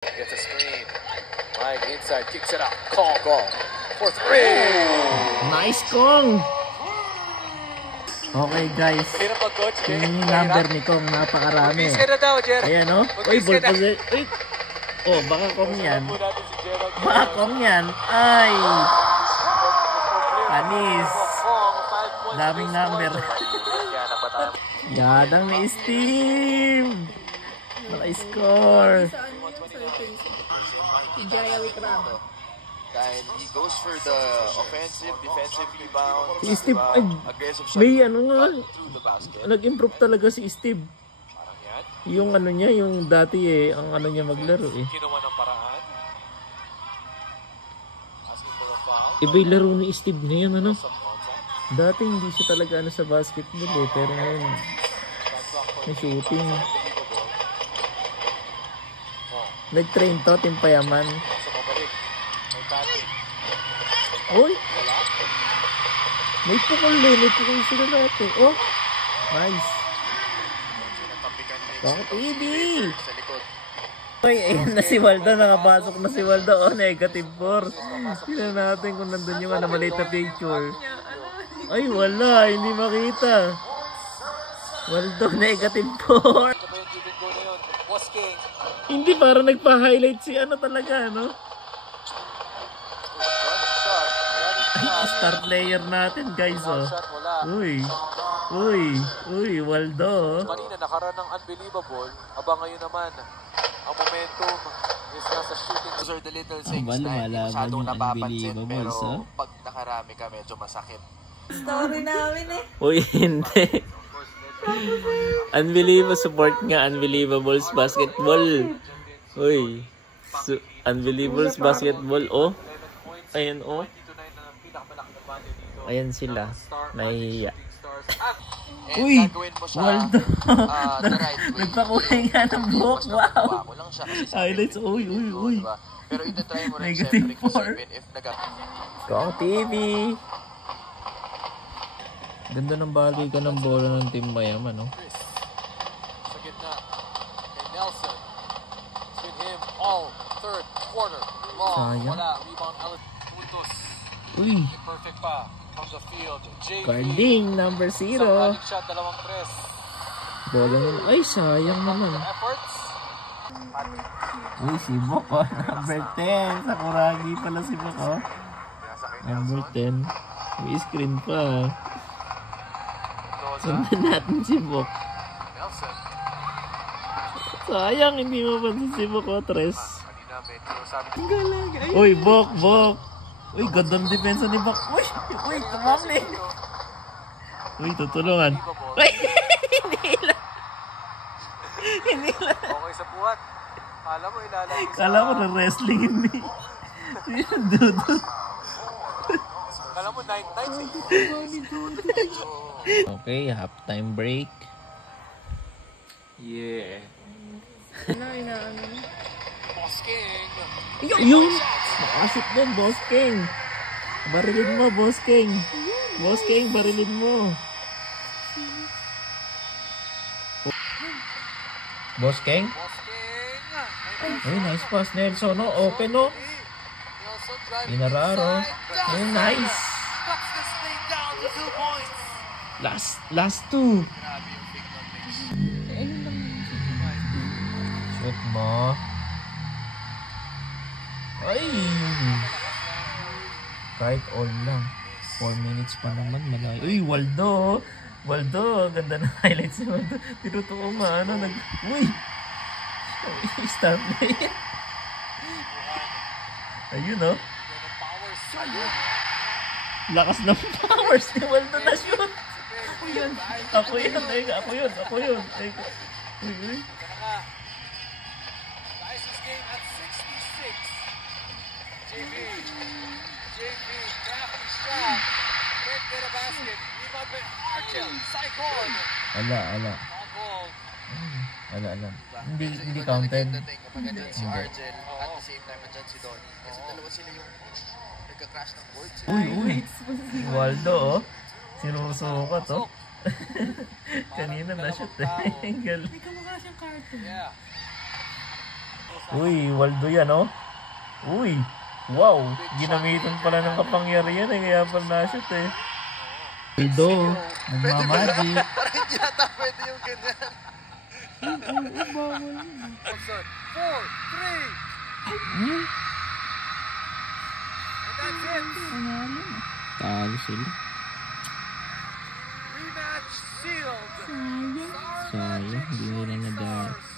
Gets a screen. Mike inside, kicks it out. Call for three. Nice Kong! Okay guys, yun yung number ni Kong, napakarami. Ayan o, uy, ball possession. Uy, oh, baka Kong yan. Baka Kong yan. Ay! Panis. Daming number. Yadang ni Steve. Naka-score. Dahil he goes for the offensive, defensive rebound. Si Steve, ay, may ano nga, nag-improve talaga si Steve. Yung ano niya, yung dati ang ano niya maglaro Ginawa ng paraan. Iba yung laro ni Steve ngayon, ano? Dati hindi siya talaga ano sa basketball pero ngayon may shooting. Nag-train to, Team Payaman. Uy! May pukul sila natin. Oh! Nice! Kong TV! Uy, ayun na si Waldo, nakapasok na si Waldo. Oh, negative 4. Tignan natin kung nandun yung maliit na picture. Ay, wala, hindi makita. Waldo, negative 4. Hindi, para nagpa-highlight si ano talaga, no? Star player natin, guys, oh. Uy, Waldo. Kanina nakaraan ng unbelievable. Aba ngayon naman, ang momentum is nasa shooting. Those are the little things na masyadong napapansin. Pero pag nakarami ka, medyo masakit. Story namin Uy, hindi. Unbelievable support nga, Unbelievables Basketball. Uy, Unbelievables Basketball, oh. Ayan, oh. Ayan sila. Nahihiya. Uy! Waldo! Nagpakulay nga ng buhok. Wow! Highlights. Uy! Pero itatry mo rin Negative 4. if Kong TV! Ganda ng balikan ng bola ng Team Payaman, no? Sa gitna, kay Nelson. It's been him all third quarter long. Wala, rebound Puntos. Uy! Perfect pa. Comes the field. Guarding, number 0. Shot, dalawang tres. Bola nun. Ay, sayang naman. Efforts. Uy, si Bok, oh. Number 10. Sakuragi pala si Bok, oh. Number 10. May screen pa. Sundan natin si Bok. Sayang, hindi mapansin si Bok, oh. Tres. Uy, Bok! Uy, gandang depensa ni Bok. Uy, tumamli. Uy, tutulungan. Uy, hindi lang. Okay sa buhat. Kala mo ilalagay sa... Kala mo na-wrestling hindi. Yung dudo. Kala mo 9 times Okay, halftime break. Yeah. Boss King. Yung! Nakasip din, Boss King. Barilin mo, Boss King. Boss King, barilin mo. Boss King? Uy, nice pass, Nelson, no? Open, no? Inararo. Oh, nice. Last two. Shoot mo. Ay! Kahit all lang. 4 minutes pa naman, malayo. Uy, Waldo! Waldo, ganda na highlights ni Waldo. Tinutuo nga, ano, Uy! Star player. Ayun, oh. Lakas ng powers ni Waldo na shoot. Ako yun. Uy. Game at 66. JB, crafty shot. Can't get a basket. Rebound by Argel. Saigon. Ala. Hindi counted. Maganda si Argel at the same time andyan si Donnie. Kasi dalawa sila yung nagka-crash ng board. Uy. Waldo, oh. Sinusukat, oh. Kanina na shoot, eh. Galing. May kamukha siyang cartoon. Yeah. Uy, Waldo yan, oh. Uy, wow. Ginamitan pala ng kapangyarihan eh. Kaya pala na-shoot eh. Waldo, nagmamagic. Parang hindi yata pwede yung ganyan. Bawal. 4, 3. And that's it. Talo sila. Rematch sealed. Sayang, hindi nila nadaan.